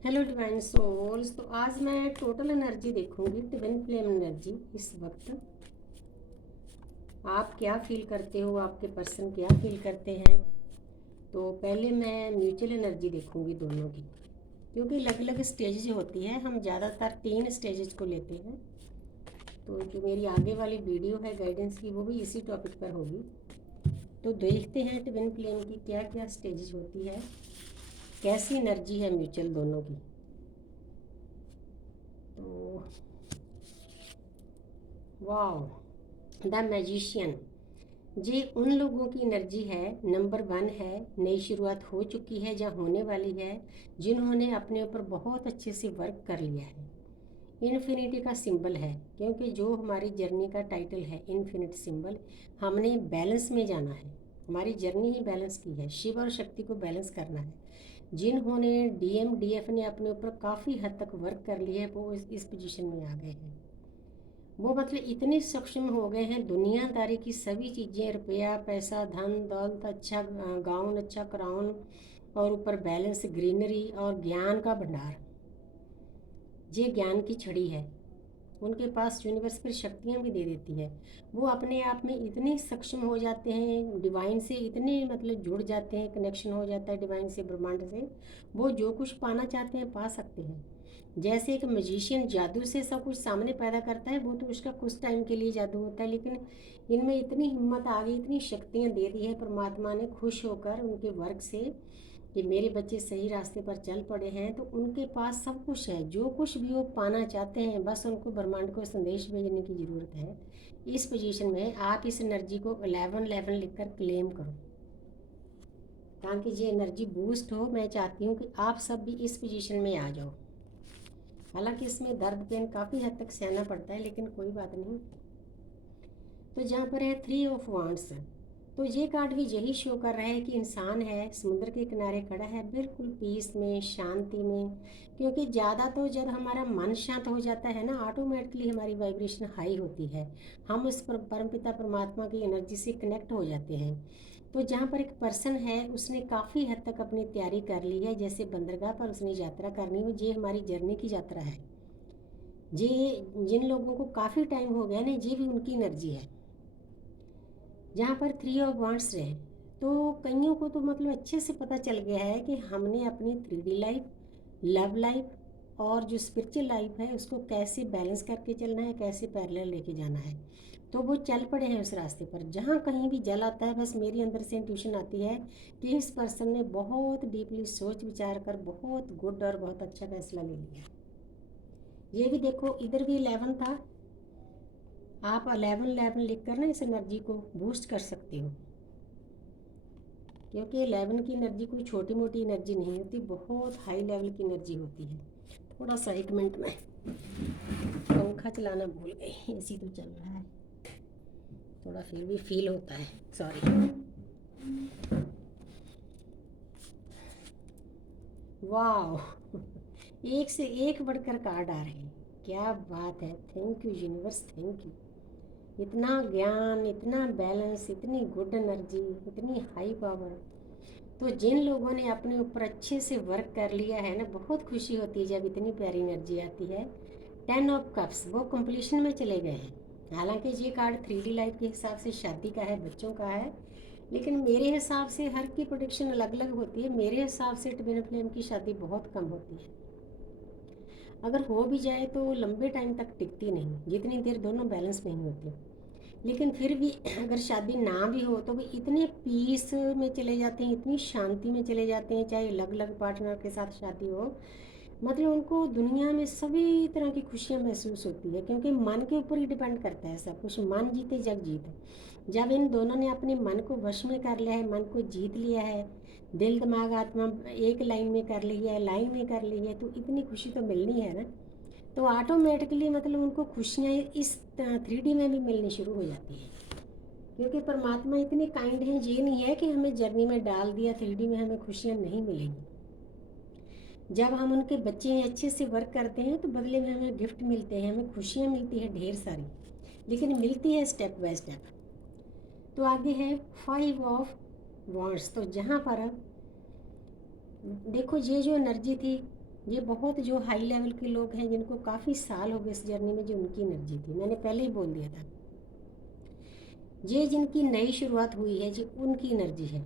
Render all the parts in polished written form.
Hello divine souls. तो आज मैं टोटल एनर्जी देखूंगी, ट्विन फ्लेम एनर्जी। इस वक्त आप क्या फील करते हो, आपके पर्सन क्या फील करते हैं। तो पहले मैं म्यूचुअल एनर्जी देखूंगी दोनों की, क्योंकि अलग अलग स्टेजेज होती है। हम ज़्यादातर 3 स्टेजेज को लेते हैं। तो जो मेरी आगे वाली वीडियो है गाइडेंस की, वो भी इसी टॉपिक पर होगी। तो देखते हैं ट्विन फ्लेम की क्या क्या स्टेजेज होती है, कैसी एनर्जी है म्यूचुअल दोनों की। तो वाह, द मैजिशियन। ये उन लोगों की एनर्जी है, नंबर 1 है, नई शुरुआत हो चुकी है या होने वाली है, जिन्होंने अपने ऊपर बहुत अच्छे से वर्क कर लिया है। इन्फिनिटी का सिंबल है, क्योंकि जो हमारी जर्नी का टाइटल है इन्फिनिट सिंबल। हमने बैलेंस में जाना है, हमारी जर्नी ही बैलेंस की है। शिव और शक्ति को बैलेंस करना है। जिन्होंने डीएम डीएफ ने अपने ऊपर काफ़ी हद तक वर्क कर लिया है, वो इस पोजीशन में आ गए हैं। वो मतलब इतने सक्षम हो गए हैं, दुनियादारी की सभी चीज़ें, रुपया पैसा धन दौलत, अच्छा गाउन, अच्छा क्राउन, और ऊपर बैलेंस, ग्रीनरी और ज्ञान का भंडार। ये ज्ञान की छड़ी है। उनके पास यूनिवर्स फिर शक्तियाँ भी दे देती है। वो अपने आप में इतने सक्षम हो जाते हैं, डिवाइन से इतने मतलब जुड़ जाते हैं, कनेक्शन हो जाता है डिवाइन से, ब्रह्मांड से। वो जो कुछ पाना चाहते हैं पा सकते हैं। जैसे एक मजिशियन जादू से सब कुछ सामने पैदा करता है, वो तो उसका कुछ टाइम के लिए जादू होता है, लेकिन इनमें इतनी हिम्मत आ गई, इतनी शक्तियाँ दे दी है परमात्मा ने, खुश होकर उनके वर्क से कि मेरे बच्चे सही रास्ते पर चल पड़े हैं। तो उनके पास सब कुछ है, जो कुछ भी वो पाना चाहते हैं, बस उनको ब्रह्मांड को संदेश भेजने की ज़रूरत है। इस पोजीशन में आप इस एनर्जी को 1111 लिखकर क्लेम करो, ताकि ये एनर्जी बूस्ट हो। मैं चाहती हूँ कि आप सब भी इस पोजीशन में आ जाओ। हालांकि इसमें दर्द पेन काफ़ी हद तक सहना पड़ता है, लेकिन कोई बात नहीं। तो जहाँ पर है 3 ऑफ वांड्स, तो ये कार्ड भी यही शो कर रहा है कि इंसान है, समुद्र के किनारे खड़ा है, बिल्कुल पीस में, शांति में। क्योंकि ज़्यादा तो जब हमारा मन शांत हो जाता है ना, ऑटोमेटिकली हमारी वाइब्रेशन हाई होती है। हम उस परमपिता परमात्मा की एनर्जी से कनेक्ट हो जाते हैं। तो जहाँ पर एक पर्सन है, उसने काफ़ी हद तक अपनी तैयारी कर ली है, जैसे बंदरगाह पर उसने यात्रा करनी हो। ये हमारी जर्नी की यात्रा है। ये जिन लोगों को काफ़ी टाइम हो गया ना, ये भी उनकी एनर्जी है। जहाँ पर 3 ऑफ वांड्स रहे, तो कईयों को तो मतलब अच्छे से पता चल गया है कि हमने अपनी 3D लाइफ, लव लाइफ और जो स्पिरिचुअल लाइफ है, उसको कैसे बैलेंस करके चलना है, कैसे पैरेलल लेके जाना है। तो वो चल पड़े हैं उस रास्ते पर। जहाँ कहीं भी जल आता है, बस मेरी अंदर से इंट्यूशन आती है कि इस पर्सन ने बहुत डीपली सोच विचार कर बहुत गुड और बहुत अच्छा फैसला ले लिया। ये भी देखो, इधर भी 11 था। आप 1111 लिख कर ना इस एनर्जी को बूस्ट कर सकते हो, क्योंकि 11 की एनर्जी कोई छोटी मोटी एनर्जी नहीं होती, बहुत हाई लेवल की एनर्जी होती है। थोड़ा सा 1 मिनट में पंखा चलाना भूल गई, एसी तो चल रहा है, थोड़ा फिर भी फील होता है, सॉरी। वाह, एक से एक बढ़कर कार्ड आ रहे हैं। क्या बात है, thank you universe, thank you. इतना ज्ञान, इतना बैलेंस, इतनी गुड एनर्जी, इतनी हाई पावर। तो जिन लोगों ने अपने ऊपर अच्छे से वर्क कर लिया है ना, बहुत खुशी होती है जब इतनी प्यारी एनर्जी आती है। 10 ऑफ कप्स, वो कंप्लीशन में चले गए हैं। हालांकि ये कार्ड 3D लाइफ के हिसाब से शादी का है, बच्चों का है, लेकिन मेरे हिसाब से हर की प्रोडिक्शन अलग अलग होती है। मेरे हिसाब से ट्विन फ्लेम की शादी बहुत कम होती है। अगर हो भी जाए तो लंबे टाइम तक टिकती नहीं, जितनी देर दोनों बैलेंस नहीं होती। लेकिन फिर भी अगर शादी ना भी हो तो भी इतने पीस में चले जाते हैं, इतनी शांति में चले जाते हैं, चाहे अलग अलग पार्टनर के साथ शादी हो। मतलब उनको दुनिया में सभी तरह की खुशियाँ महसूस होती है, क्योंकि मन के ऊपर ही डिपेंड करता है सब कुछ। मन जीते जग जीते। जब इन दोनों ने अपने मन को वश में कर लिया है, मन को जीत लिया है, दिल दिमाग आत्मा एक लाइन में कर ली है, लाइन में कर ली है, तो इतनी खुशी तो मिलनी है ना। तो ऑटोमेटिकली मतलब उनको खुशियाँ इस 3D में भी मिलनी शुरू हो जाती है। क्योंकि परमात्मा इतने काइंड हैं, ये नहीं है कि हमें जर्नी में डाल दिया 3D में हमें खुशियाँ नहीं मिलेंगी। जब हम उनके बच्चे अच्छे से वर्क करते हैं, तो बदले में हमें गिफ्ट मिलते हैं, हमें खुशियाँ मिलती है ढेर सारी, लेकिन मिलती है स्टेप बाय स्टेप। तो आगे है 5 ऑफ वांड्स। तो जहाँ पर देखो, ये जो एनर्जी थी, ये बहुत जो हाई लेवल के लोग हैं जिनको काफ़ी साल हो गए इस जर्नी में, जो उनकी एनर्जी थी, मैंने पहले ही बोल दिया था। ये जिनकी नई शुरुआत हुई है, जी उनकी एनर्जी है।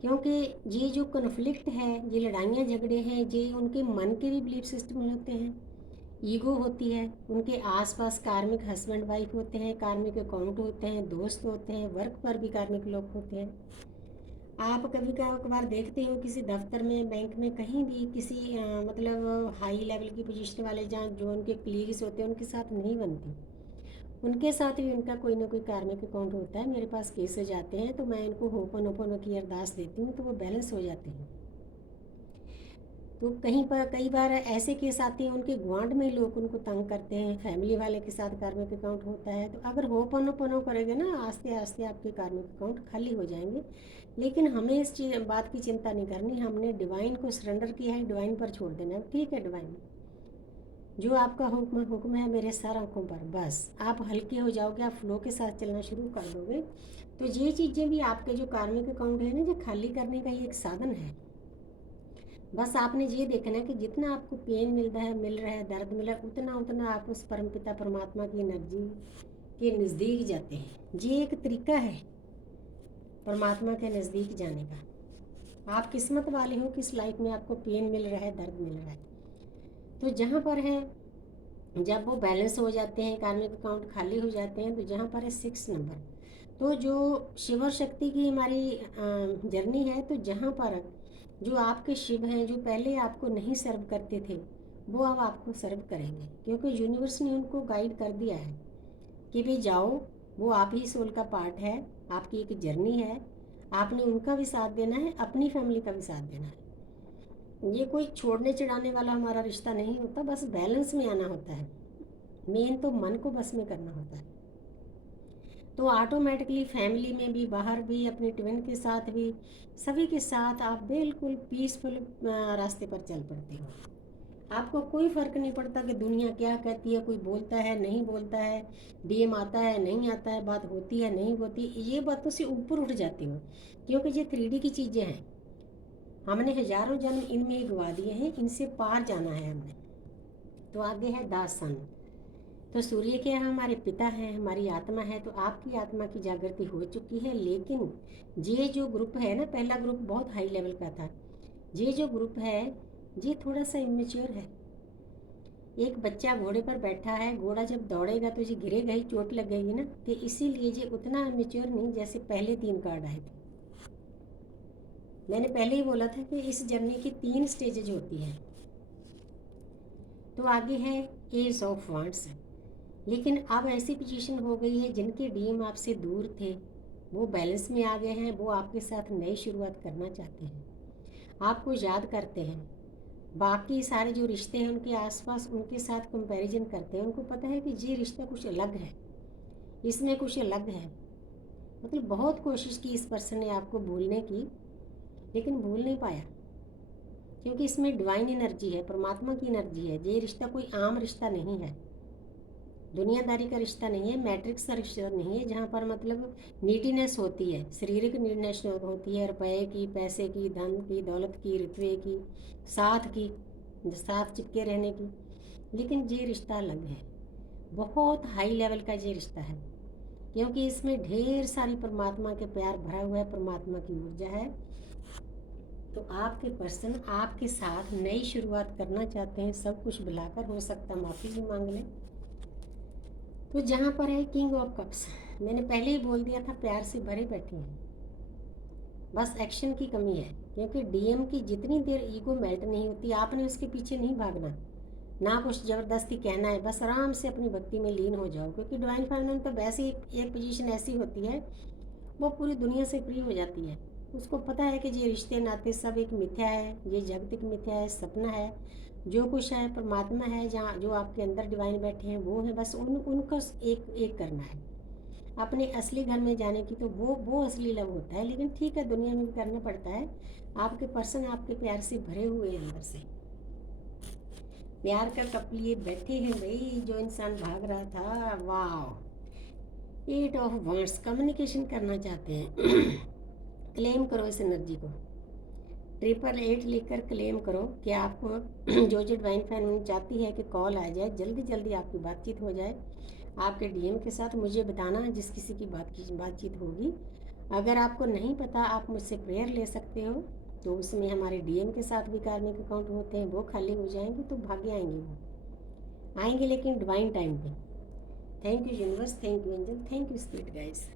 क्योंकि ये जो कन्फ्लिक्ट है, ये लड़ाइयाँ झगड़े हैं, ये उनके मन के भी बिलीफ सिस्टम होते हैं, ईगो होती है, उनके आसपास कार्मिक हस्बैंड वाइफ होते हैं, कार्मिक अकाउंट होते हैं, दोस्त होते हैं, वर्क पर भी कार्मिक लोग होते हैं। आप कभी कभार देखते हो किसी दफ्तर में, बैंक में, कहीं भी किसी मतलब हाई लेवल की पोजीशन वाले जहाँ जो उनके कलीग्स होते हैं उनके साथ नहीं बनती, उनके साथ भी उनका कोई ना कोई कार्मिक अकाउंट होता है। मेरे पास केसेस जाते हैं तो मैं इनको होपन की अरदास देती हूँ तो वो बैलेंस हो जाते हैं। तो कहीं पर कई बार ऐसे केस आते हैं उनके गुआंढ में लोग उनको तंग करते हैं, फैमिली वाले के साथ कार्मिक अकाउंट होता है। तो अगर होपनो करेंगे ना, आस्ते आस्ते आपके कार्मिक अकाउंट खाली हो जाएंगे। लेकिन हमें इस बात की चिंता नहीं करनी, हमने डिवाइन को सरेंडर किया है, डिवाइन पर छोड़ देना है। ठीक है डिवाइन, जो आपका हुक्म है मेरे सर आँखों पर, बस आप हल्के हो जाओगे, आप फ्लो के साथ चलना शुरू कर दोगे। तो ये चीज़ें भी आपके जो कार्मिक अकाउंट है ना, जो खाली करने का ही एक साधन है। बस आपने ये देखना है कि जितना आपको पेन मिल रहा है, दर्द मिल रहा है, उतना उतना आप उस परमपिता परमात्मा की एनर्जी के नज़दीक जाते हैं। ये एक तरीका है परमात्मा के नज़दीक जाने का। आप किस्मत वाले हो किस लाइफ में आपको पेन मिल रहा है, दर्द मिल रहा है। तो जहाँ पर है, जब वो बैलेंस हो जाते हैं, कार्मिक अकाउंट खाली हो जाते हैं, तो जहाँ पर है 6 नंबर, तो जो शिव और शक्ति की हमारी जर्नी है, तो जहाँ पर जो आपके शिव हैं, जो पहले आपको नहीं सर्व करते थे, वो अब आपको सर्व करेंगे, क्योंकि यूनिवर्स ने उनको गाइड कर दिया है कि भाई जाओ, वो आप ही सोल का पार्ट है, आपकी एक जर्नी है, आपने उनका भी साथ देना है, अपनी फैमिली का भी साथ देना है। ये कोई छोड़ने चढ़ाने वाला हमारा रिश्ता नहीं होता, बस बैलेंस में आना होता है। मेन तो मन को बस में करना होता है, तो ऑटोमेटिकली फैमिली में भी, बाहर भी, अपने ट्विन के साथ भी, सभी के साथ आप बिल्कुल पीसफुल रास्ते पर चल पड़ते हो। आपको कोई फ़र्क नहीं पड़ता कि दुनिया क्या कहती है, कोई बोलता है नहीं बोलता है, डीएम आता है नहीं आता है, बात होती है नहीं होती, ये बातों से ऊपर उठ जाती हो, क्योंकि ये 3D की चीज़ें हैं। हमने हजारों जन्म इनमें ही गवा दिए हैं, इनसे पार जाना है हमने। तो आगे है दासन। तो सूर्य के हमारे पिता हैं, हमारी आत्मा है, तो आपकी आत्मा की जागृति हो चुकी है। लेकिन ये जो ग्रुप है ना, पहला ग्रुप बहुत हाई लेवल का था, ये जो ग्रुप है ये थोड़ा सा इमेच्योर है। एक बच्चा घोड़े पर बैठा है, घोड़ा जब दौड़ेगा तो ये गिरेगा ही, चोट लगेगी ना, तो इसीलिए ये उतना इमेच्योर नहीं जैसे पहले 3 कार्ड आए थे। मैंने पहले ही बोला था कि इस जर्नी की 3 स्टेजेज होती हैं। तो आगे है एज ऑफ वांट्स। लेकिन अब ऐसी पोजीशन हो गई है, जिनके डीएम आपसे दूर थे वो बैलेंस में आ गए हैं, वो आपके साथ नई शुरुआत करना चाहते हैं, आपको याद करते हैं। बाकी सारे जो रिश्ते हैं उनके आसपास उनके साथ कंपैरिजन करते हैं, उनको पता है कि ये रिश्ता कुछ अलग है, इसमें कुछ अलग है। मतलब बहुत कोशिश की इस पर्सन ने आपको भूलने की, लेकिन भूल नहीं पाया, क्योंकि इसमें डिवाइन एनर्जी है, परमात्मा की एनर्जी है। ये रिश्ता कोई आम रिश्ता नहीं है, दुनियादारी का रिश्ता नहीं है, मैट्रिक्स का रिश्ता नहीं है, जहाँ पर मतलब नीडीनेस होती है, शारीरिक नीडनेस होती है, रुपए की, पैसे की, धन की, दौलत की, रुतबे की, साथ चिपके रहने की। लेकिन ये रिश्ता अलग है, बहुत हाई लेवल का ये रिश्ता है, क्योंकि इसमें ढेर सारी परमात्मा के प्यार भरा हुआ है, परमात्मा की ऊर्जा है। तो आपके पर्सन आपके साथ नई शुरुआत करना चाहते हैं, सब कुछ बुलाकर, हो सकता माफ़ी भी मांग लें। तो जहाँ पर है किंग ऑफ कप्स, मैंने पहले ही बोल दिया था, प्यार से भरे बैठे हैं, बस एक्शन की कमी है। क्योंकि डीएम की जितनी देर ईगो मेल्ट नहीं होती, आपने उसके पीछे नहीं भागना, ना कुछ ज़बरदस्ती कहना है, बस आराम से अपनी भक्ति में लीन हो जाओ। क्योंकि डिवाइन फेमिनिन तो वैसे ही एक पोजीशन ऐसी होती है, वो पूरी दुनिया से फ्री हो जाती है। उसको पता है कि ये रिश्ते नाते सब एक मिथ्या है, ये जगत एक मिथ्या है, सपना है, जो कुछ है परमात्मा है, जहाँ जो आपके अंदर डिवाइन बैठे हैं वो है, बस उनको एक एक करना है। अपने असली घर में जाने की तो वो असली लव होता है। लेकिन ठीक है, दुनिया में भी करना पड़ता है। आपके पर्सन आपके प्यार से भरे हुए हैं अंदर से, प्यार का कप लिए बैठे हैं भाई। जो इंसान भाग रहा था, वाह, 8 ऑफ वांट्स, कम्युनिकेशन करना चाहते हैं। क्लेम करो इस एनर्जी को, 888 लिखकर क्लेम करो कि आपको जो डिवाइन फेमिनिन चाहती है कि कॉल आ जाए, जल्दी जल्दी आपकी बातचीत हो जाए आपके डीएम के साथ। मुझे बताना जिस किसी की बातचीत होगी। अगर आपको नहीं पता आप मुझसे प्रेयर ले सकते हो, तो उसमें हमारे डीएम के साथ भी कार्मिक अकाउंट होते हैं, वो खाली हो जाएंगे तो भागे आएंगे, वो आएंगे लेकिन डिवाइन टाइम पे। Thank you universe, thank you angel, thank you spirit guys.